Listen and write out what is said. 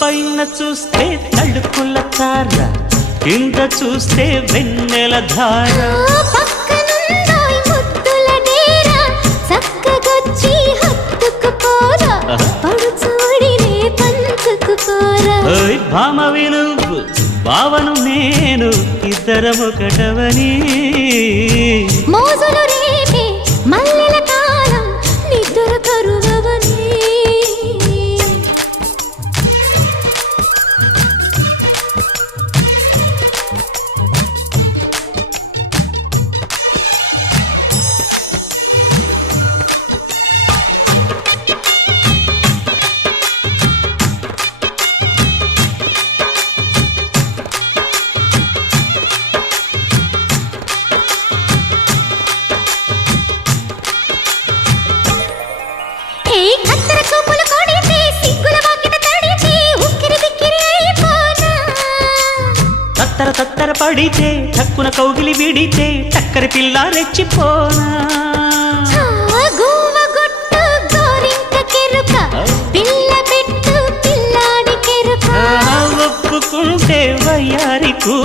పైన చూస్తే తడుకుల తార, కింద చూస్తే వెన్నెల ధార. పక్కనుందోయ్ ముద్దుల డేరా, చక్కగొచ్చి హత్తుకుపోరా, పడుచూడినే పంచుకుపోరా. భామ విలువు భావను నేను, ఇద్దరమొకటవని. మోజులు రేపే మల్లెల కాలం, నిద్ర కరువవని. తత్తర తత్తర పడితే టక్కున కౌగిలి విడితే టక్కరి పిల్ల రెచ్చిపోనా. ఒప్పుకుంటే వయ్యారి కూ